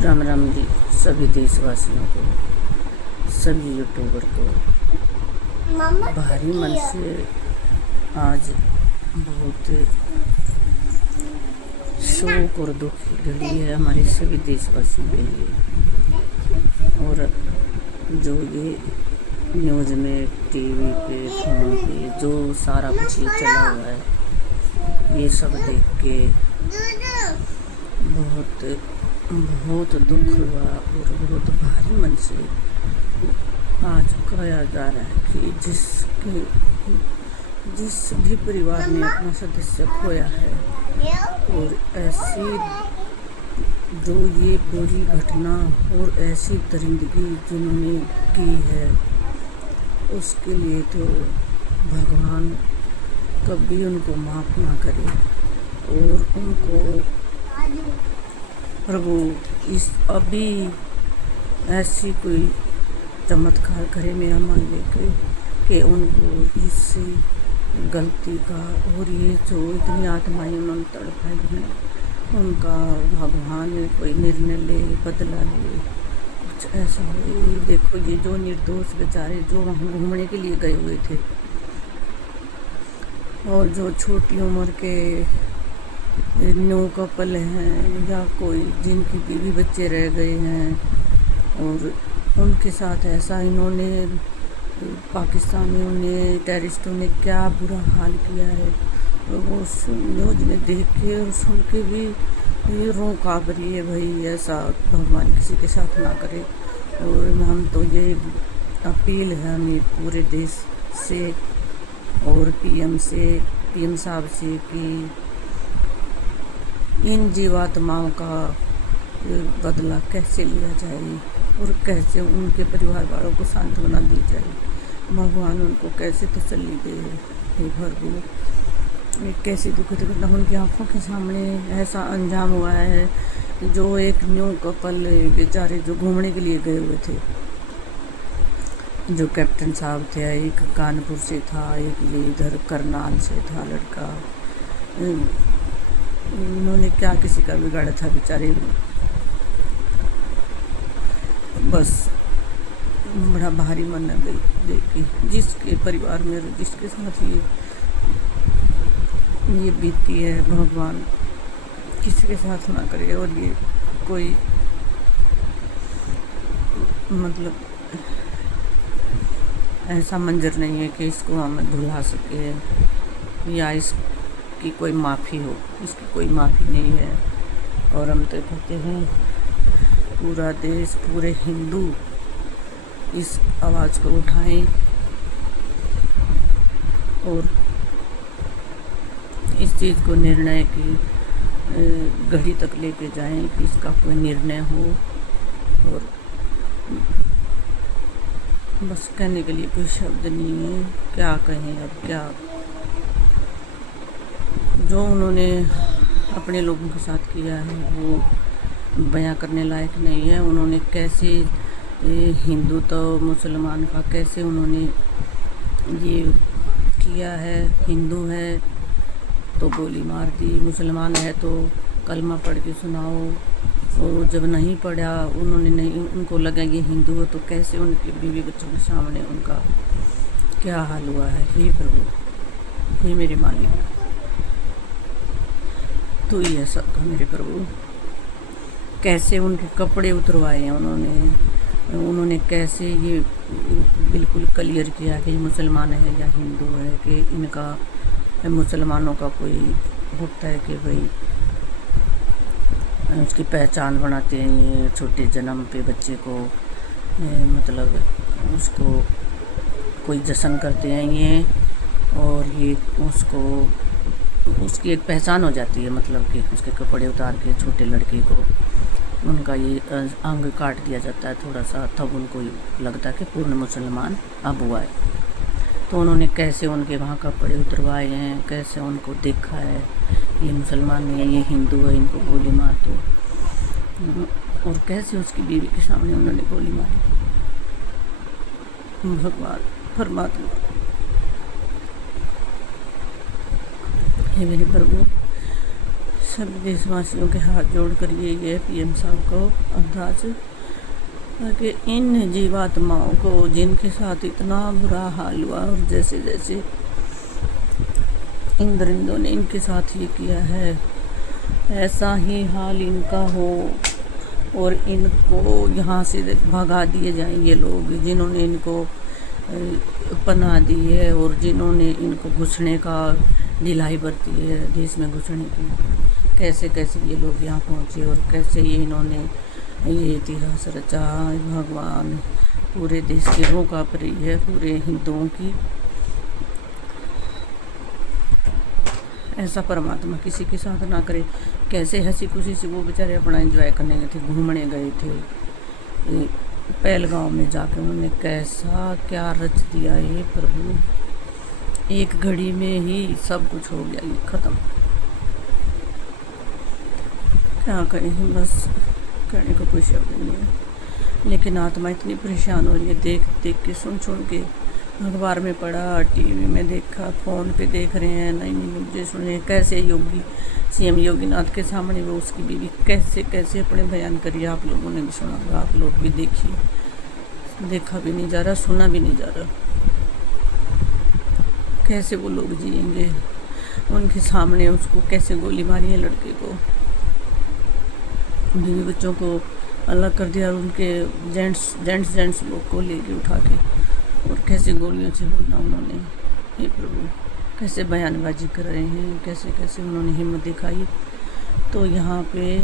राम राम जी सभी देशवासियों को, सभी यूट्यूबर को। भारी मन से आज बहुत शोक और दुख की घड़ी है हमारे सभी देशवासियों के लिए। और जो ये न्यूज़ में, टीवी पे, फोन पे जो सारा कुछ ये चला हुआ है, ये सब देख के बहुत दुख हुआ और बहुत भारी मन से आज कहा जा रहा है कि जिस भी परिवार ने अपना सदस्य खोया है और ऐसी जो ये बुरी घटना और ऐसी दरिंदगी जिन्होंने की है, उसके लिए तो भगवान कभी उनको माफ़ ना करे और उनको प्रभु इस अभी ऐसी कोई चमत्कार करे, मेरा मालिक, कि उनको इस गलती का और ये जो इतनी आत्माएं उन्होंने तड़पाई हैं, उनका भगवान कोई निर्णय ले, बदला ले, कुछ ऐसा हो। देखो ये जो निर्दोष बेचारे जो वहाँ घूमने के लिए गए हुए थे और जो छोटी उम्र के न्यू कपल हैं या कोई जिनकी बीवी बच्चे रह गए हैं, और उनके साथ ऐसा इन्होंने पाकिस्तानियों ने, टेररिस्टों ने क्या बुरा हाल किया है। वो न्यूज़ में देख के और सुन के भी ये रूह काँप रही है। भाई ऐसा भगवान किसी के साथ ना करे। और हम तो ये अपील है हमें पूरे देश से और पीएम साहब से कि इन जीवात्माओं का बदला कैसे लिया जाए और कैसे उनके परिवार वालों को सांत्वना दी जाए। भगवान उनको कैसे तसल्ली दे। हे प्रभु, एक कैसी दुखद घटना उनकी आंखों के सामने ऐसा अंजाम हुआ है। जो एक न्यू कपल बेचारे जो घूमने के लिए गए हुए थे, जो कैप्टन साहब थे, एक कानपुर से था, एक ये इधर करनाल से था लड़का। उन्होंने क्या किसी का बिगाड़ा था बेचारे। बस बड़ा भारी मन है देख के, जिसके परिवार में जिसके साथ ये बीती है, भगवान किसी के साथ ना करे। और ये कोई मतलब ऐसा मंजर नहीं है कि इसको हम भुला सके या इसकी कोई माफ़ी हो, इसकी कोई माफ़ी नहीं है। और हम तो कहते हैं पूरा देश, पूरे हिंदू इस आवाज़ को उठाएं और इस चीज़ को निर्णय की घड़ी तक लेके जाएं कि इसका कोई निर्णय हो। और बस कहने के लिए कोई शब्द नहीं है, क्या कहें अब। क्या जो उन्होंने अपने लोगों के साथ किया है वो बयां करने लायक नहीं है। उन्होंने कैसे हिंदू तो मुसलमान का कैसे उन्होंने ये किया है। हिंदू है तो गोली मार दी, मुसलमान है तो कलमा पढ़ के सुनाओ। और जब नहीं पढ़ा, उनको लगा ये हिंदू है, तो कैसे उनके बीवी बच्चों के सामने उनका क्या हाल हुआ है। हे प्रभु, हे मेरे मालिक, तू ही है सबका मेरे प्रभु। कैसे उनके कपड़े उतरवाए हैं उन्होंने कैसे ये बिल्कुल क्लियर किया कि ये मुसलमान है या हिंदू है, कि इनका मुसलमानों का कोई होता है कि भाई उसकी पहचान बनाते हैं। ये छोटे जन्म पे बच्चे को मतलब उसको कोई जश्न करते हैं ये, और ये उसकी एक पहचान हो जाती है। मतलब कि उसके कपड़े उतार के छोटे लड़के को उनका ये अंग काट दिया जाता है थोड़ा सा, तब उनको लगता है कि पूर्ण मुसलमान अब हुआ है। तो उन्होंने कैसे उनके वहाँ कपड़े उतरवाए हैं, कैसे उनको देखा है ये मुसलमान नहीं है, ये हिंदू है, इनको गोली मार दो। और कैसे उसकी बीवी के सामने उन्होंने गोली मारी। भगवान परमात्मा, हे मेरे प्रभु, सभी देशवासियों के हाथ जोड़ कर ये पीएम साहब को अरदास कि इन जीवात्माओं को जिनके साथ इतना बुरा हाल हुआ और जैसे जैसे इन दरिंदों ने इनके साथ ये किया है, ऐसा ही हाल इनका हो और इनको यहाँ से भगा दिए जाएं ये लोग जिन्होंने इनको पनाह दी है और जिन्होंने इनको घुसने का ढिलाई बरती है देश में घुसने की। कैसे कैसे ये लोग यहाँ पहुँचे और कैसे ये इन्होंने ये इतिहास रचा। भगवान पूरे देश की रूह काँप रही है, पूरे हिंदुओं की। ऐसा परमात्मा किसी के साथ ना करे। कैसे हंसी खुशी से वो बेचारे अपना एंजॉय करने गए थे, घूमने गए थे पहलगांव में जाके, उन्होंने कैसा क्या रच दिया ये प्रभु। एक घड़ी में ही सब कुछ हो गया, ये ख़त्म। क्या करें, बस कहने को कोई शब्द नहीं है। लेकिन आत्मा इतनी परेशान हो रही है, देख देख के सुन सुन के। अखबार में पढ़ा, टीवी में देखा, फ़ोन पे देख रहे हैं, नई नई न्यूज़ें सुने। कैसे योगी सीएम योगीनाथ के सामने वो उसकी बीवी कैसे कैसे अपने बयान करिए। आप लोगों ने भी सुना होगा, आप लोग भी देखिए। देखा भी नहीं जा रहा, सुना भी नहीं जा रहा। कैसे वो लोग जिएंगे, उनके सामने उसको कैसे गोली मारी है लड़के को, बीवी बच्चों को अलग कर दिया और उनके जेंट्स लोग को लेके उठा के और कैसे गोलियों से बोला उन्होंने। हे प्रभु, कैसे बयानबाजी कर रहे हैं, कैसे कैसे उन्होंने हिम्मत दिखाई। तो यहाँ पे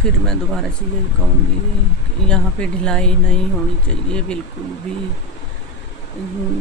फिर मैं दोबारा से यही कहूँगी कि यहाँ पे ढिलाई नहीं होनी चाहिए बिल्कुल भी।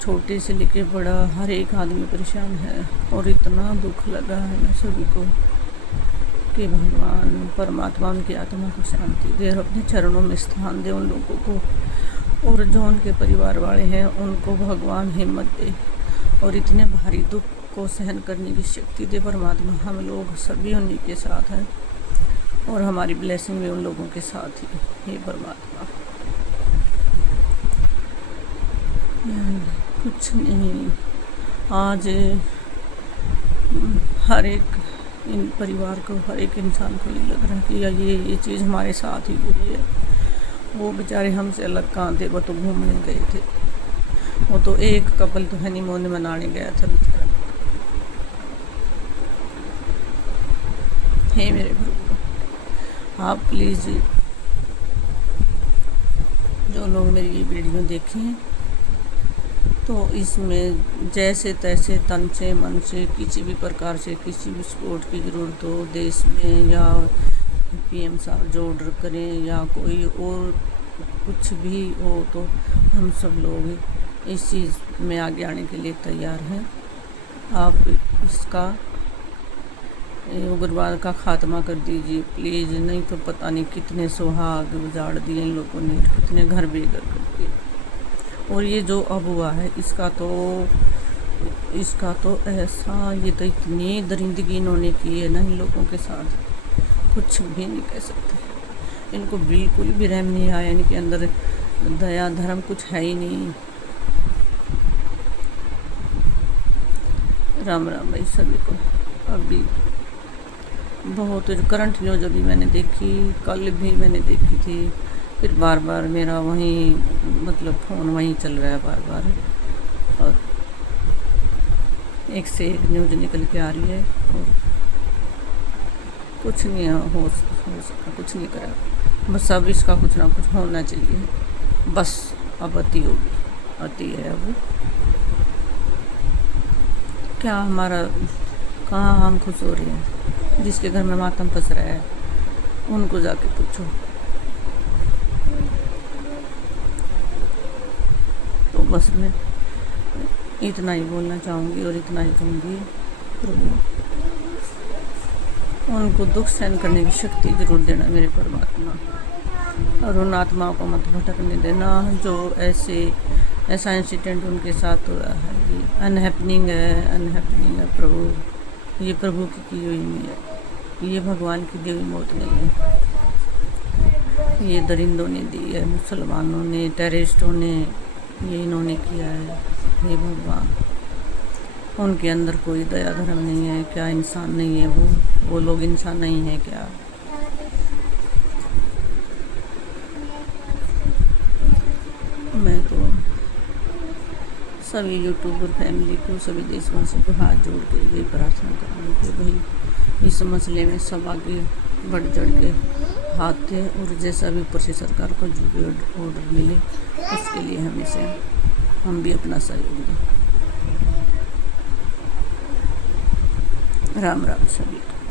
छोटे से लेके बड़ा हर एक आदमी परेशान है और इतना दुख लगा है ना सभी को कि भगवान परमात्मा उनकी आत्मा को शांति दे और अपने चरणों में स्थान दे उन लोगों को। और जो उनके परिवार वाले हैं उनको भगवान हिम्मत दे और इतने भारी दुख को सहन करने की शक्ति दे परमात्मा। हम लोग सभी उन्हीं के साथ हैं और हमारी ब्लेसिंग भी उन लोगों के साथ ही। हे परमात्मा, कुछ नहीं। आज हर एक इन परिवार को, हर एक इंसान को ये लग रहा है कि ये चीज़ हमारे साथ ही हुई है। वो बेचारे हमसे अलग कहाँ थे, वो तो घूमने गए थे। वो तो एक कपल तो हनीमून मनाने गया था बेचारा। हे मेरे प्रभु, आप प्लीज़ जो लोग मेरी ये वीडियो देखें तो इसमें जैसे तैसे तन से मन से किसी भी प्रकार से किसी भी सपोर्ट की ज़रूरत हो देश में, या पीएम साहब जो ऑर्डर करें या कोई और कुछ भी हो, तो हम सब लोग इस चीज़ में आगे आने के लिए तैयार हैं। आप इसका उग्रवाद का खात्मा कर दीजिए प्लीज़, नहीं तो पता नहीं कितने सुहाग उजाड़ दिए इन लोगों ने, कितने घर बेघर कर दिए। और ये जो अब हुआ है इसका तो ऐसा, ये तो इतनी दरिंदगी इन्होंने की है ना इन लोगों के साथ, कुछ भी नहीं कह सकते। इनको बिल्कुल भी रहम नहीं आया, इनके अंदर दया धर्म कुछ है ही नहीं। राम राम भाई सभी को। अभी बहुत करंट न्यूज़ अभी मैंने देखी, कल भी मैंने देखी थी, फिर बार बार मेरा वहीं मतलब फ़ोन वहीं चल रहा है बार बार, और एक से एक न्यूज़ निकल के आ रही है और कुछ नहीं हो सका, कुछ नहीं करा। बस अब इसका कुछ ना कुछ होना चाहिए, बस अब अति होगी, अति है अब। क्या हमारा, कहाँ हम खुश हो रहे हैं? जिसके घर में मातम फंस रहा है उनको जाके पूछो। तो बस मैं इतना ही बोलना चाहूँगी और इतना ही कहूँगी, प्रभु उनको दुख सहन करने की शक्ति जरूर देना मेरे परमात्मा, और उन आत्माओं को मत भटकने देना जो ऐसा इंसिडेंट उनके साथ हो रहा है। ये अनहैपनिंग है प्रभु, ये प्रभु की हुई नहीं है, ये भगवान की दी हुई मौत नहीं है, ये दरिंदों ने दी है, मुसलमानों ने, टेररिस्टों ने, ये इन्होंने किया है। हे भगवान ان کے اندر کوئی دیا دھرم نہیں ہے کیا؟ انسان نہیں ہے وہ لوگ انسان نہیں ہیں کیا؟ میں تو سبھی یوٹیوبر فیملی کو، سبھی دیش واسی کو ہاتھ جوڑ کے یہ پرارتھنا کروں گی کہ بھائی اس مسئلے میں سب آگے بڑھ چڑھ کے ہاتھ دیں، اور جیسا بھی اوپر سے سرکار کو جو بھی آرڈر ملے اس کے لیے ہم بھی اپنا سہیوگ دیں۔ رام رام سبھی کو۔